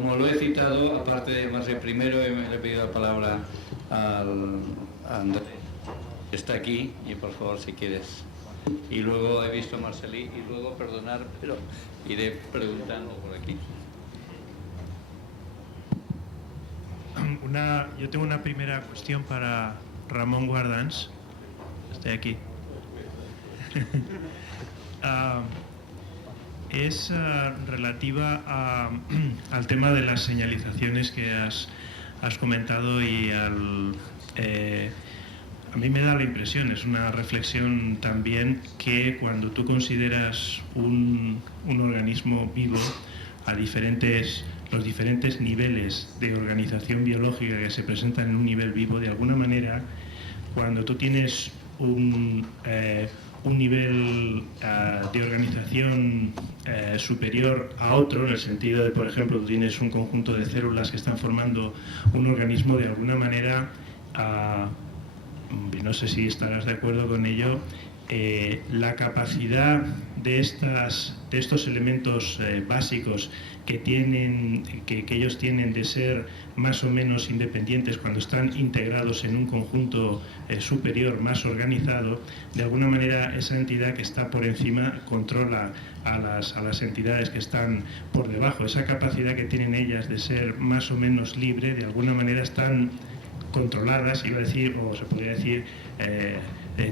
como lo he citado, aparte de llamarse primero, le he pedido la palabra a Andrés, que está aquí, y por favor, si quieres. Y luego he visto a Marcelí, y luego, perdonar, pero iré preguntando por aquí. Yo tengo una primera cuestión para Ramón Guardans. Estoy aquí. Es relativa al tema de las señalizaciones que has comentado y a mí me da la impresión, es una reflexión también, que cuando tú consideras un organismo vivo, los diferentes niveles de organización biológica que se presentan en un nivel vivo, de alguna manera, cuando tú tienes un nivel de organización superior a otro, en el sentido de, por ejemplo, tú tienes un conjunto de células que están formando un organismo, de alguna manera, no sé si estarás de acuerdo con ello, la capacidad de estos elementos básicos que ellos tienen de ser más o menos independientes cuando están integrados en un conjunto superior más organizado, de alguna manera esa entidad que está por encima controla a las entidades que están por debajo. Esa capacidad que tienen ellas de ser más o menos libre, de alguna manera están controladas, iba a decir, o se podría decir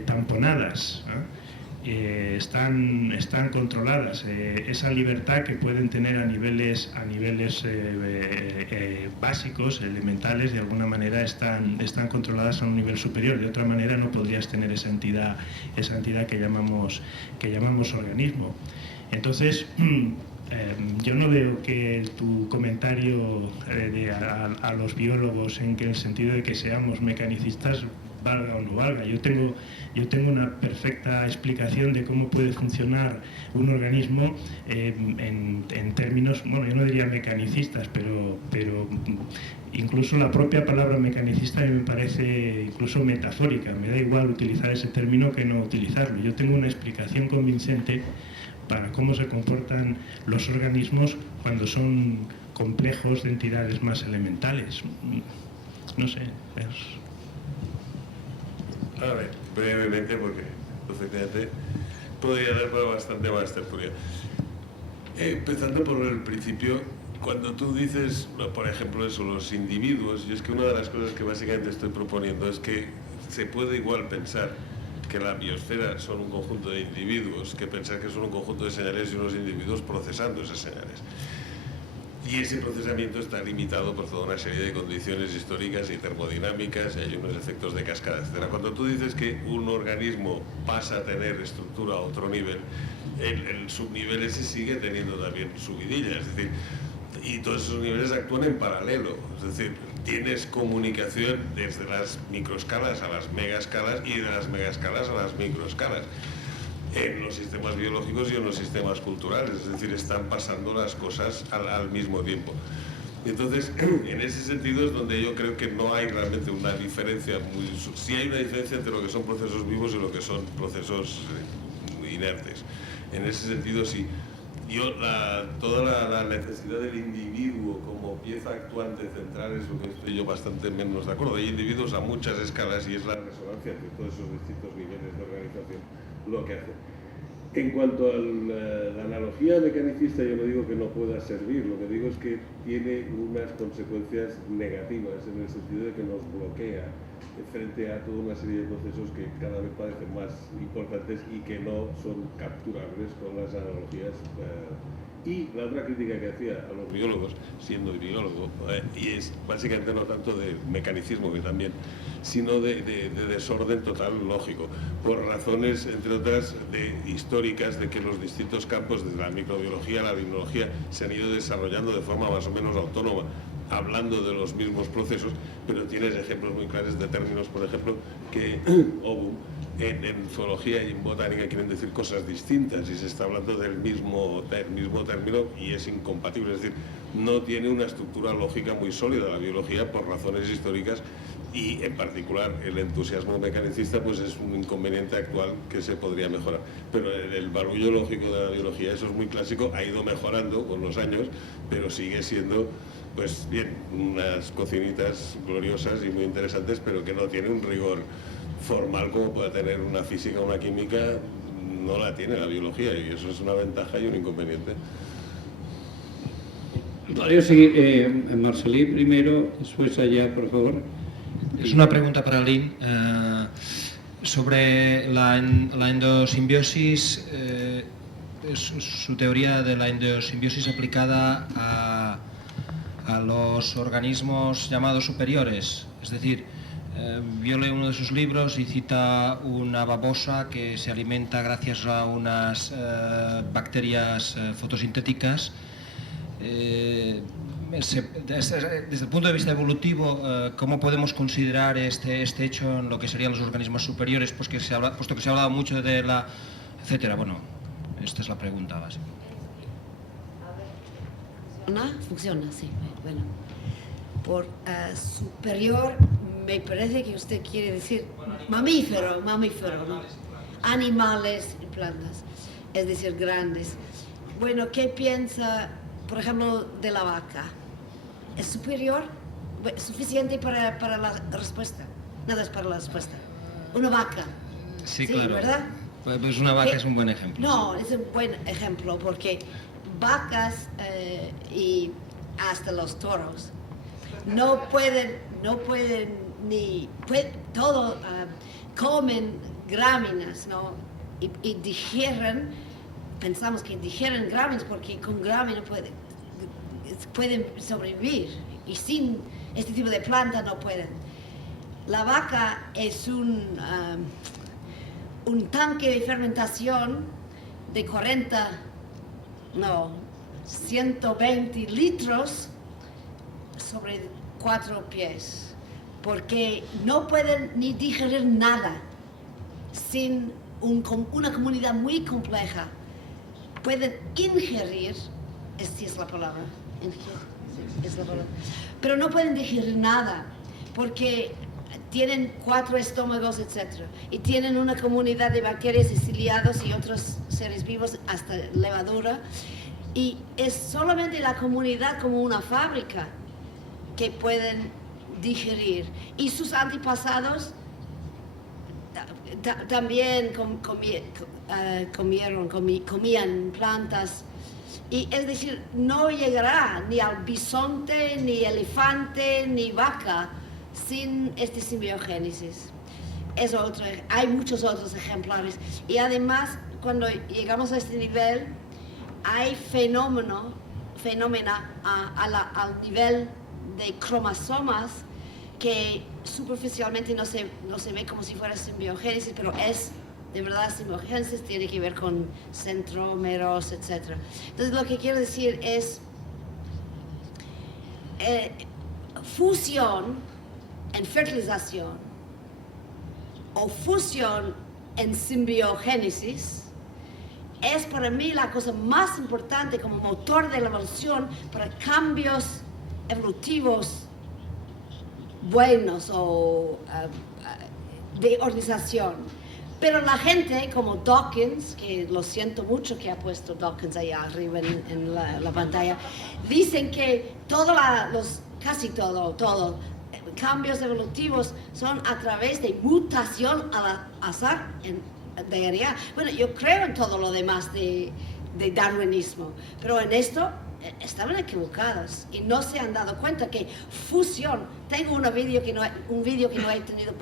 tamponadas, ¿no? Están controladas. Esa libertad que pueden tener a niveles básicos, elementales, de alguna manera están controladas a un nivel superior. De otra manera no podrías tener esa entidad que llamamos organismo. Entonces, yo no veo que tu comentario a los biólogos, en el sentido de que seamos mecanicistas, valga o no valga. Yo tengo una perfecta explicación de cómo puede funcionar un organismo en términos, bueno, yo no diría mecanicistas, pero incluso la propia palabra mecanicista me parece incluso metafórica. Me da igual utilizar ese término que no utilizarlo. Yo tengo una explicación convincente para cómo se comportan los organismos cuando son complejos de entidades más elementales. No sé. A ver, brevemente, porque efectivamente podría dar para bastante más tertulia. Empezando por el principio, cuando tú dices, por ejemplo, eso, los individuos, y es que una de las cosas que básicamente estoy proponiendo es que se puede igual pensar que la biosfera son un conjunto de individuos, que pensar que son un conjunto de señales y unos individuos procesando esas señales. Y ese procesamiento está limitado por toda una serie de condiciones históricas y termodinámicas, y hay unos efectos de cascada, etc. Cuando tú dices que un organismo pasa a tener estructura a otro nivel, el subnivel ese sigue teniendo también su vidilla, es decir, y todos esos niveles actúan en paralelo, es decir, tienes comunicación desde las microescalas a las megaescalas y de las megaescalas a las microescalas, en los sistemas biológicos y en los sistemas culturales, es decir, están pasando las cosas al mismo tiempo. Entonces, en ese sentido es donde yo creo que no hay realmente una diferencia sí hay una diferencia entre lo que son procesos vivos y lo que son procesos inertes. En ese sentido sí. Toda la necesidad del individuo como pieza actuante central es lo que estoy yo bastante menos de acuerdo. Hay individuos a muchas escalas y es la resonancia entre todos esos distintos niveles de organización lo que hace. En cuanto a la analogía mecanicista, yo no digo que no pueda servir, lo que digo es que tiene unas consecuencias negativas en el sentido de que nos bloquea frente a toda una serie de procesos que cada vez parecen más importantes y que no son capturables con las analogías. Y la otra crítica que hacía a los biólogos, siendo biólogo, y es básicamente no tanto de mecanicismo, que también, sino de desorden total lógico, por razones, entre otras, históricas, de que los distintos campos, desde la microbiología a la biología, se han ido desarrollando de forma más o menos autónoma, hablando de los mismos procesos, pero tienes ejemplos muy claros de términos, por ejemplo, que Obum en zoología y en botánica quieren decir cosas distintas y se está hablando del mismo término y es incompatible, es decir, no tiene una estructura lógica muy sólida la biología por razones históricas y en particular el entusiasmo mecanicista pues es un inconveniente actual que se podría mejorar, pero el barullo lógico de la biología, eso es muy clásico, ha ido mejorando con los años, pero sigue siendo pues bien, unas cocinitas gloriosas y muy interesantes, pero que no tiene un rigor formal como puede tener una física o una química, no la tiene la biología y eso es una ventaja y un inconveniente. Yo sí, Marcelí primero, después allá, por favor. Es una pregunta para Lynn sobre la endosimbiosis, su teoría de la endosimbiosis aplicada a los organismos llamados superiores. Es decir, yo leo uno de sus libros y cita una babosa que se alimenta gracias a unas bacterias fotosintéticas. Desde el punto de vista evolutivo, ¿cómo podemos considerar este hecho en lo que serían los organismos superiores? Puesto que se ha hablado mucho de la... etcétera. Bueno, esta es la pregunta básica. Funciona, sí. Bueno, por superior me parece que usted quiere decir mamífero, ¿no? Animales y plantas, es decir, grandes. Bueno, ¿qué piensa, por ejemplo, de la vaca? ¿Es superior? ¿Suficiente para la respuesta? Nada es para la respuesta. Una vaca. Sí, claro. ¿Verdad? Pues una vaca es un buen ejemplo. No, es un buen ejemplo porque vacas y hasta los toros no pueden comen gráminas, ¿no? Y digieren, pensamos que digieren gráminas porque con gráminas pueden sobrevivir y sin este tipo de planta no pueden. La vaca es un tanque de fermentación de 120 litros sobre 4 pies, porque no pueden ni digerir nada sin una comunidad muy compleja. Pueden ingerir, esta es la palabra, pero no pueden digerir nada, porque tienen 4 estómagos, etc. Y tienen una comunidad de bacterias y ciliados y otros seres vivos, hasta levadura. Y es solamente la comunidad como una fábrica que pueden digerir. Y sus antepasados también comían plantas. Y es decir, no llegará ni al bisonte, ni elefante, ni vaca sin este simbiogénesis. Hay muchos otros ejemplares. Y además, cuando llegamos a este nivel, hay fenómena al nivel de cromosomas que superficialmente no se ve como si fuera simbiogénesis, pero es de verdad simbiogénesis, tiene que ver con centrómeros, etc. Entonces lo que quiero decir es fusión en fertilización o fusión en simbiogénesis es para mí la cosa más importante como motor de la evolución para cambios evolutivos buenos o de organización. Pero la gente como Dawkins, que lo siento mucho que ha puesto Dawkins allá arriba en la pantalla, dicen que casi todo cambios evolutivos son a través de mutación al azar de área. Bueno, yo creo en todo lo demás de darwinismo, pero en esto estaban equivocados y no se han dado cuenta que fusión, tengo un vídeo que no he tenido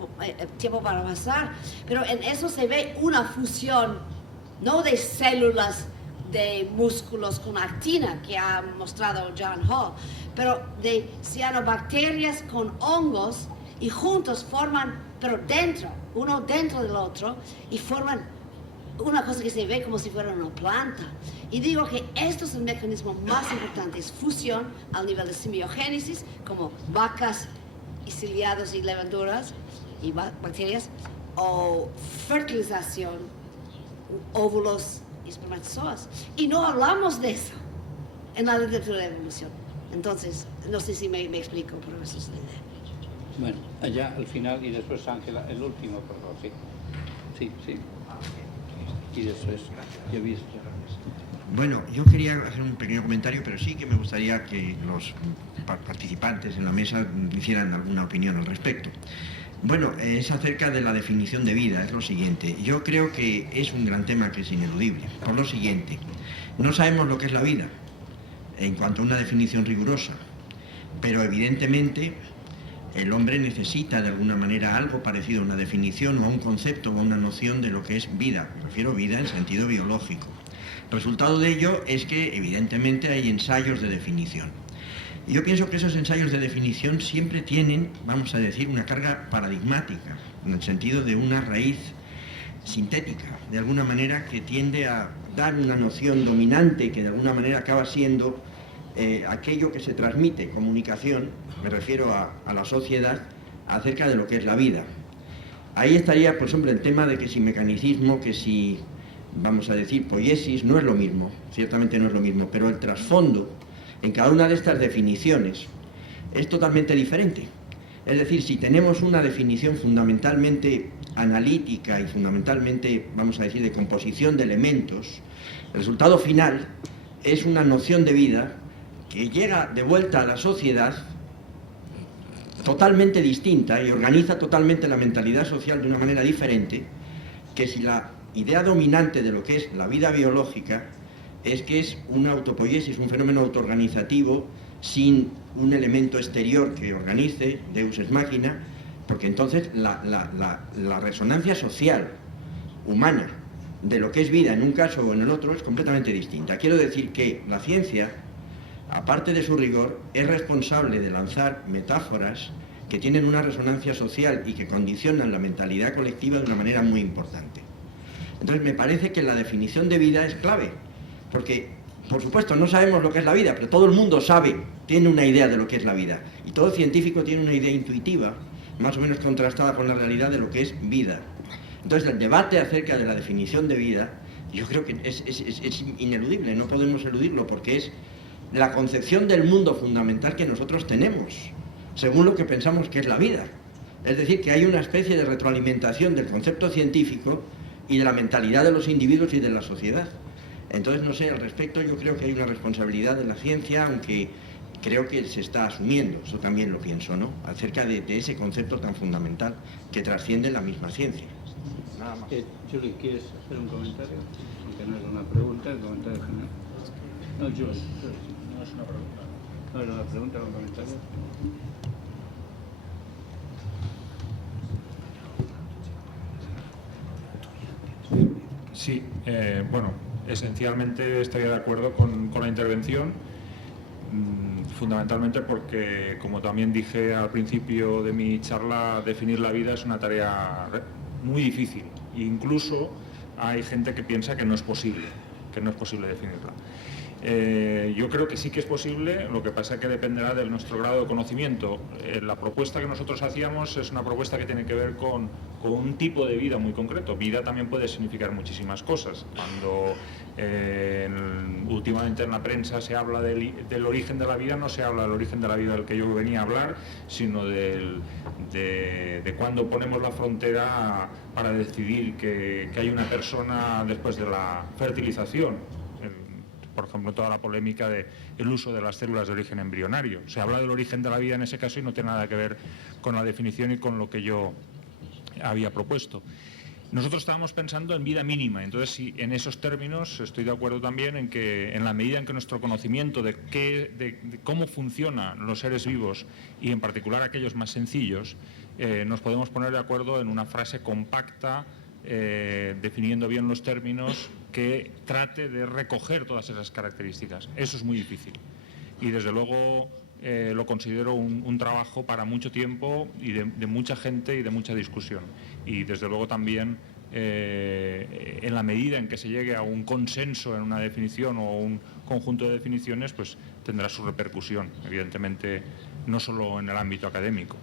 tiempo para pasar, pero en eso se ve una fusión, no de células de músculos con actina que ha mostrado John Hall, pero de cianobacterias con hongos y juntos forman, pero uno dentro del otro, y forman una cosa que se ve como si fuera una planta. Y digo que esto es el mecanismo más importante, es fusión al nivel de simbiogénesis, como vacas y ciliados y levaduras y bacterias, o fertilización, óvulos y espermatozoides. Y no hablamos de eso en la literatura de evolución. Entonces, no sé si me explico, pero eso es la idea. Bueno, allá al final y después Ángela, el último, por favor, sí. Sí, sí. Y después, ya he visto. Bueno, yo quería hacer un pequeño comentario, pero sí que me gustaría que los participantes en la mesa hicieran alguna opinión al respecto. Bueno, es acerca de la definición de vida, es lo siguiente. Yo creo que es un gran tema que es ineludible. Por lo siguiente, no sabemos lo que es la vida en cuanto a una definición rigurosa, pero evidentemente el hombre necesita de alguna manera algo parecido a una definición o a un concepto o a una noción de lo que es vida. Me refiero a vida en sentido biológico. El resultado de ello es que evidentemente hay ensayos de definición. Y yo pienso que esos ensayos de definición siempre tienen, vamos a decir, una carga paradigmática, en el sentido de una raíz sintética, de alguna manera que tiende a dar una noción dominante que de alguna manera acaba siendo aquello que se transmite, comunicación, me refiero a la sociedad, acerca de lo que es la vida. Ahí estaría, por ejemplo, el tema de que si mecanicismo, que si, vamos a decir, poiesis, no es lo mismo, ciertamente no es lo mismo, pero el trasfondo en cada una de estas definiciones es totalmente diferente. Es decir, si tenemos una definición fundamentalmente analítica y fundamentalmente, vamos a decir, de composición de elementos, el resultado final es una noción de vida que llega de vuelta a la sociedad totalmente distinta y organiza totalmente la mentalidad social de una manera diferente que si la idea dominante de lo que es la vida biológica es que es una autopoiesis, un fenómeno autoorganizativo sin un elemento exterior que organice, deus ex machina, porque entonces la resonancia social humana de lo que es vida en un caso o en el otro es completamente distinta. Quiero decir que la ciencia, aparte de su rigor, es responsable de lanzar metáforas que tienen una resonancia social y que condicionan la mentalidad colectiva de una manera muy importante. Entonces me parece que la definición de vida es clave, porque, por supuesto, no sabemos lo que es la vida, pero todo el mundo sabe, tiene una idea de lo que es la vida, y todo científico tiene una idea intuitiva, más o menos contrastada con la realidad de lo que es vida. Entonces el debate acerca de la definición de vida, yo creo que es ineludible, no podemos eludirlo, porque es la concepción del mundo fundamental que nosotros tenemos, según lo que pensamos que es la vida. Es decir, que hay una especie de retroalimentación del concepto científico y de la mentalidad de los individuos y de la sociedad. Entonces, no sé, al respecto yo creo que hay una responsabilidad de la ciencia, aunque creo que se está asumiendo, eso también lo pienso, ¿no?, acerca de ese concepto tan fundamental que trasciende la misma ciencia. Nada más. Julie, ¿quieres hacer un comentario? Aunque no es una pregunta, el comentario general. No, Julie. No es una pregunta. No, es una pregunta, un comentario. Sí, bueno, esencialmente estaría de acuerdo con la intervención, fundamentalmente porque, como también dije al principio de mi charla, definir la vida es una tarea muy difícil. Incluso hay gente que piensa que no es posible definirla. Yo creo que sí que es posible, lo que pasa es que dependerá de nuestro grado de conocimiento. La propuesta que nosotros hacíamos es una propuesta que tiene que ver con un tipo de vida muy concreto. Vida también puede significar muchísimas cosas. Cuando últimamente en la prensa se habla del origen de la vida, no se habla del origen de la vida del que yo venía a hablar, sino de cuando ponemos la frontera para decidir que hay una persona después de la fertilización. Por ejemplo, toda la polémica del uso de las células de origen embrionario. Se habla del origen de la vida en ese caso y no tiene nada que ver con la definición y con lo que yo había propuesto. Nosotros estábamos pensando en vida mínima, entonces sí, en esos términos estoy de acuerdo también en que en la medida en que nuestro conocimiento de cómo funcionan los seres vivos y en particular aquellos más sencillos, nos podemos poner de acuerdo en una frase compacta, definiendo bien los términos, que trate de recoger todas esas características. Eso es muy difícil y desde luego lo considero un trabajo para mucho tiempo y de mucha gente y de mucha discusión, y desde luego también en la medida en que se llegue a un consenso en una definición o un conjunto de definiciones, pues tendrá su repercusión, evidentemente no solo en el ámbito académico.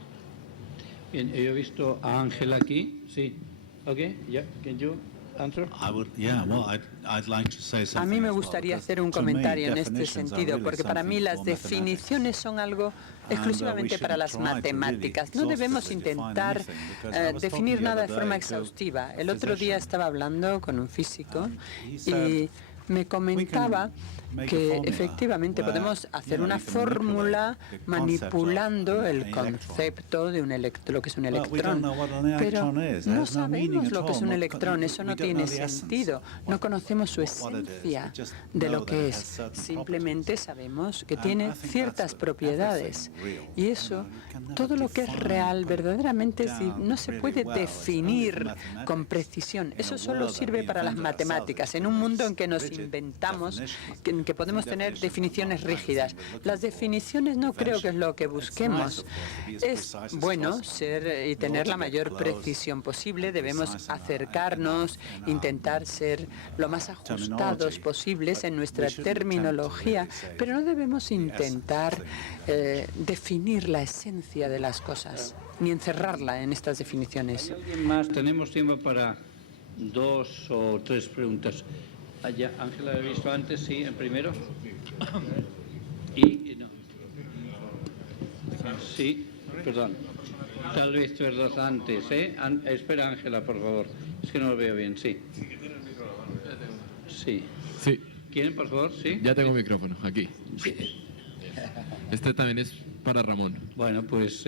Bien, yo he visto a Ángela aquí, sí. Okay, yeah, can you answer? A mí me gustaría hacer un comentario en este sentido, porque para mí las definiciones son algo exclusivamente para las matemáticas. No debemos intentar definir nada de forma exhaustiva. El otro día estaba hablando con un físico y me comentaba que efectivamente podemos hacer una fórmula manipulando el concepto de lo que es un electrón, pero no sabemos lo que es un electrón, eso no tiene sentido, no conocemos su esencia de lo que es, simplemente sabemos que tiene ciertas propiedades y eso, todo lo que es real verdaderamente no se puede definir con precisión, eso solo sirve para las matemáticas, en un mundo en que nos inventamos, que podemos tener definiciones rígidas. Las definiciones no creo que es lo que busquemos. Es bueno ser y tener la mayor precisión posible. Debemos acercarnos, intentar ser lo más ajustados posibles en nuestra terminología, pero no debemos intentar definir la esencia de las cosas, ni encerrarla en estas definiciones. ¿Alguien más? Tenemos tiempo para 2 o 3 preguntas. Allá, Ángela, ¿he visto antes? Sí, el primero. Y no. Sí, perdón. Tal vez tú eres antes, ¿eh? Espera, Ángela, por favor. Es que no lo veo bien, sí. Sí. Sí. ¿Quieren, por favor? Sí. Ya tengo micrófono, aquí. Sí. Este también es para Ramón. Bueno, pues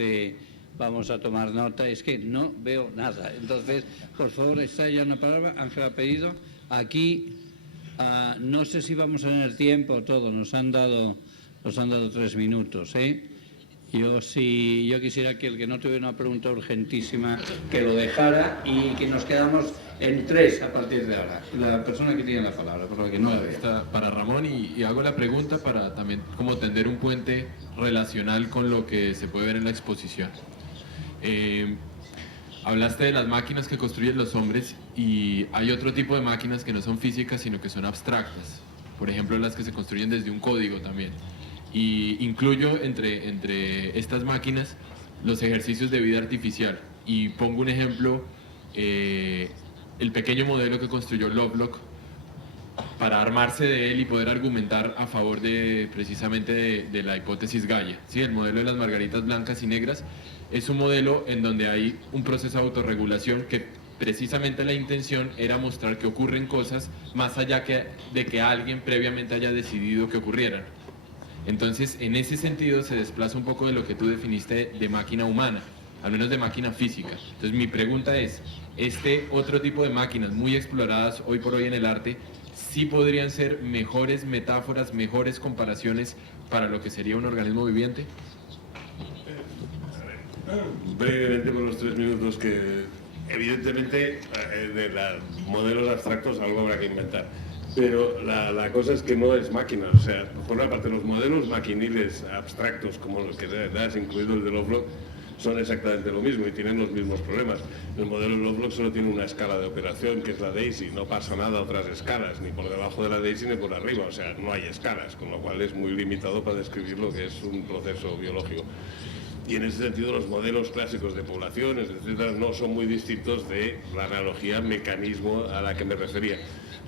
vamos a tomar nota. Es que no veo nada. Entonces, por favor, está ya una palabra. Ángela ha pedido. Aquí... no sé si vamos a tener tiempo todo, nos han dado 3 minutos, ¿eh? Yo quisiera que el que no tuviera una pregunta urgentísima que lo dejara y que nos quedamos en 3 a partir de ahora. La persona que tiene la palabra, por la que no la veo. Está para Ramón y hago la pregunta para también como tender un puente relacional con lo que se puede ver en la exposición. Hablaste de las máquinas que construyen los hombres y hay otro tipo de máquinas que no son físicas sino que son abstractas. Por ejemplo, las que se construyen desde un código también. Y incluyo entre estas máquinas los ejercicios de vida artificial. Y pongo un ejemplo, el pequeño modelo que construyó Lovelock para armarse de él y poder argumentar a favor precisamente de la hipótesis Gaia. ¿Sí? El modelo de las margaritas blancas y negras es un modelo en donde hay un proceso de autorregulación que precisamente la intención era mostrar que ocurren cosas más allá de que alguien previamente haya decidido que ocurrieran. Entonces, en ese sentido se desplaza un poco de lo que tú definiste de máquina humana, al menos de máquina física. Entonces, mi pregunta es, este otro tipo de máquinas muy exploradas hoy por hoy en el arte, ¿sí podrían ser mejores metáforas, mejores comparaciones para lo que sería un organismo viviente? Brevemente por los 3 minutos que evidentemente de los modelos abstractos algo habrá que inventar, pero la cosa es que no es máquina, o sea, por una parte los modelos maquiniles abstractos como los que das, incluido el de Lovelock, son exactamente lo mismo y tienen los mismos problemas. El modelo de Lovelock solo tiene una escala de operación que es la DAISY, no pasa nada a otras escalas, ni por debajo de la DAISY ni por arriba, o sea, no hay escalas, con lo cual es muy limitado para describir lo que es un proceso biológico. Y en ese sentido los modelos clásicos de poblaciones, etcétera, no son muy distintos de la analogía mecanismo a la que me refería.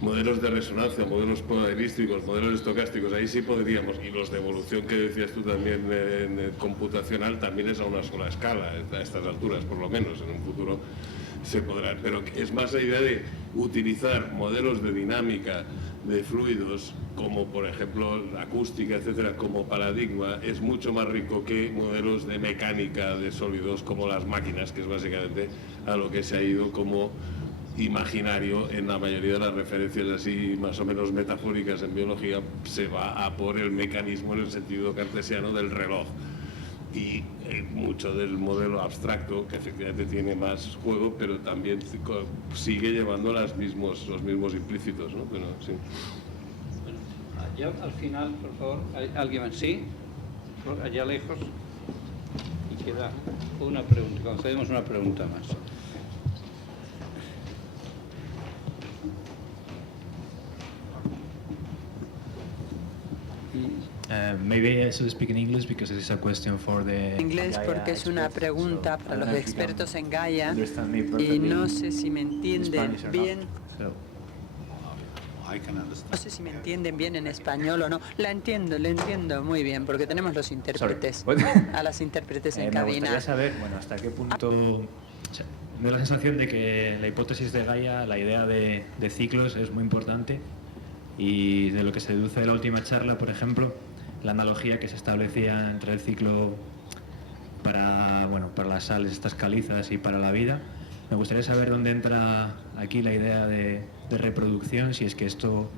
Modelos de resonancia, modelos probabilísticos, modelos estocásticos, ahí sí podríamos, y los de evolución que decías tú también computacional también es a una sola escala, a estas alturas por lo menos, en un futuro se podrán. Pero es más la idea de utilizar modelos de dinámica de fluidos, como por ejemplo la acústica, etcétera, como paradigma, es mucho más rico que modelos de mecánica de sólidos como las máquinas, que es básicamente a lo que se ha ido como imaginario en la mayoría de las referencias así más o menos metafóricas en biología. Se va a por el mecanismo en el sentido cartesiano del reloj. Y mucho del modelo abstracto, que efectivamente tiene más juego, pero también sigue llevando los mismos implícitos, ¿no? Pero, sí. Bueno, allá al final, por favor, ¿alguien más? ¿Sí? Allá lejos. Y queda una pregunta, concedemos una pregunta más. Maybe I should speak in English because it is a question for the Inglés porque es una pregunta para los expertos en Gaia y no sé si me entienden bien. No sé si me entienden bien en español o no. La entiendo muy bien porque tenemos los intérpretes, a las intérpretes en cabina. Me gustaría saber, bueno, hasta qué punto... O sea, me da la sensación de que la hipótesis de Gaia, la idea de ciclos es muy importante y de lo que se deduce de la última charla, por ejemplo, la analogía que se establecía entre el ciclo para las sales, estas calizas y para la vida. Me gustaría saber dónde entra aquí la idea de reproducción, si es que esto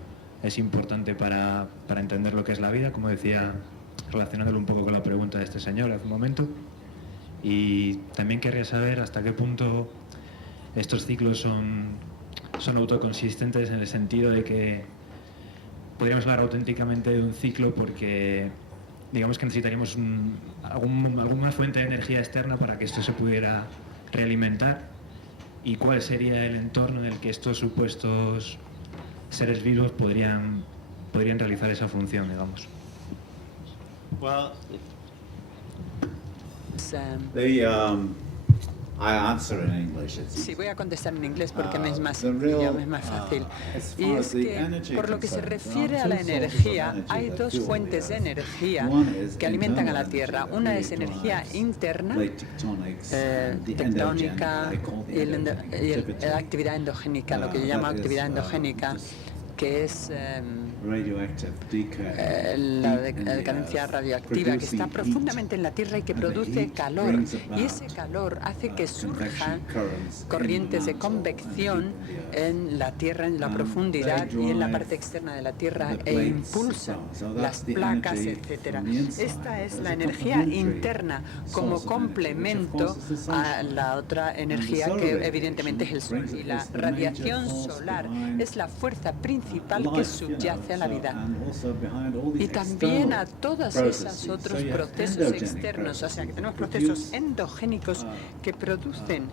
es importante para entender lo que es la vida, como decía, relacionándolo un poco con la pregunta de este señor hace un momento. Y también querría saber hasta qué punto estos ciclos son autoconsistentes en el sentido de que podríamos hablar auténticamente de un ciclo porque digamos que necesitaríamos alguna fuente de energía externa para que esto se pudiera realimentar, y cuál sería el entorno en el que estos supuestos seres vivos podrían realizar esa función, digamos. Well, I answer in English. Sí, voy a contestar en inglés porque me es más sencillo, me es más fácil. Y es que, por lo que se refiere a la energía, hay dos fuentes de energía que alimentan a la Tierra. Una es energía interna, tectónica, y la actividad endogénica, lo que yo llamo actividad endogénica, que es la decadencia radioactiva que está profundamente en la Tierra y que produce calor, y ese calor hace que surjan corrientes de convección en la Tierra, en la profundidad y en la parte externa de la Tierra, e impulsan las placas, etcétera. Esta es la energía interna como complemento a la otra energía que evidentemente es el sol, y la radiación solar es la fuerza principal que subyace a la vida, y también a todos esos otros procesos externos. O sea, que tenemos procesos endogénicos que producen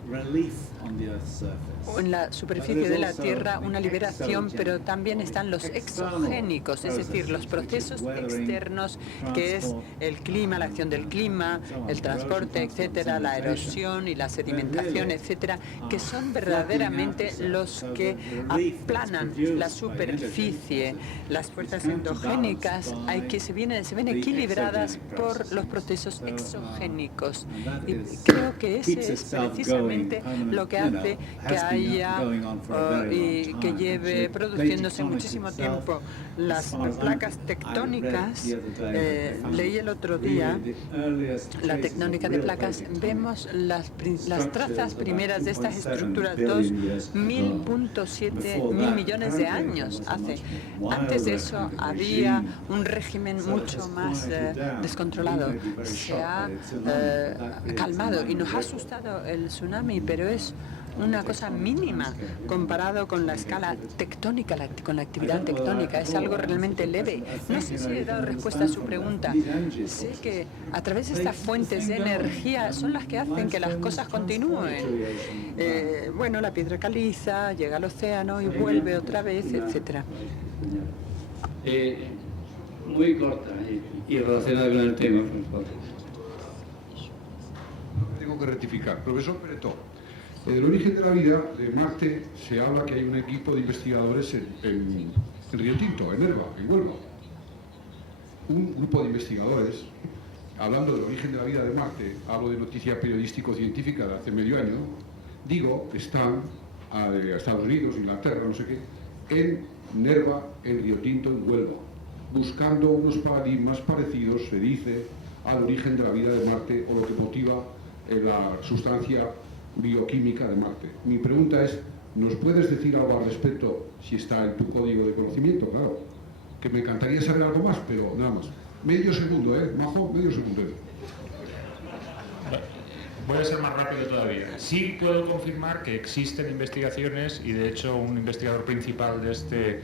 en la superficie de la Tierra una liberación, pero también están los exogénicos, es decir, los procesos externos, que es el clima, la acción del clima, el transporte, etcétera, la erosión y la sedimentación, etcétera, que son verdaderamente los que aplanan la superficie. Las fuerzas endogénicas se ven equilibradas por los procesos exogénicos, y creo que ese es precisamente lo que hace que haya y que lleve produciéndose muchísimo tiempo las placas tectónicas. Leí el otro día la tectónica de placas. Vemos las trazas primeras de estas estructuras 2.7 mil millones de años hace. Antes de eso había un régimen mucho más descontrolado. Se ha calmado y nos ha asustado el tsunami, pero es una cosa mínima comparado con la escala tectónica, con la actividad tectónica. Es algo realmente leve. No sé si he dado respuesta a su pregunta. Sé que a través de estas fuentes de energía son las que hacen que las cosas continúen. Bueno, la piedra caliza, llega al océano y vuelve otra vez, etcétera. Muy corta y relacionada con el tema. Tengo que rectificar. Profesor Peretó, en el origen de la vida de Marte se habla que hay un equipo de investigadores en Río Tinto, en Nerva, en Huelva. Un grupo de investigadores, hablando del origen de la vida de Marte, hablo de noticia periodístico-científica de hace medio año, digo que están a Estados Unidos, Inglaterra, no sé qué, en Nerva, en Río Tinto, en Huelva, buscando unos paradigmas parecidos, se dice, al origen de la vida de Marte o lo que motiva la sustancia bioquímica de Marte. Mi pregunta es, ¿nos puedes decir algo al respecto si está en tu código de conocimiento? Claro, que me encantaría saber algo más, pero nada más. Medio segundo, Majo, medio segundo. Voy a ser más rápido todavía. Sí puedo confirmar que existen investigaciones, y de hecho un investigador principal de este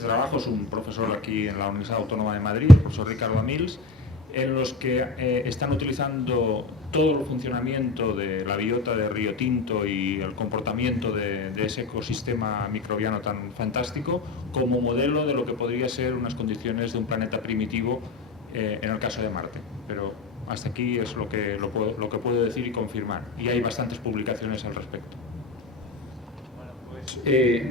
trabajo es un profesor aquí en la Universidad Autónoma de Madrid, el profesor Ricardo Amils, en los que están utilizando todo el funcionamiento de la biota de Río Tinto y el comportamiento de ese ecosistema microbiano tan fantástico como modelo de lo que podría ser unas condiciones de un planeta primitivo en el caso de Marte. Pero hasta aquí es lo que puedo decir y confirmar. Y hay bastantes publicaciones al respecto.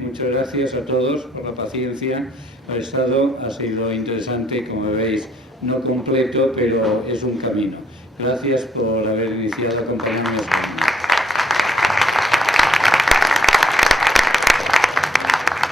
Muchas gracias a todos por la paciencia. El estado ha sido interesante, como veis, no completo, pero es un camino. Gracias por haber iniciado acompañándome.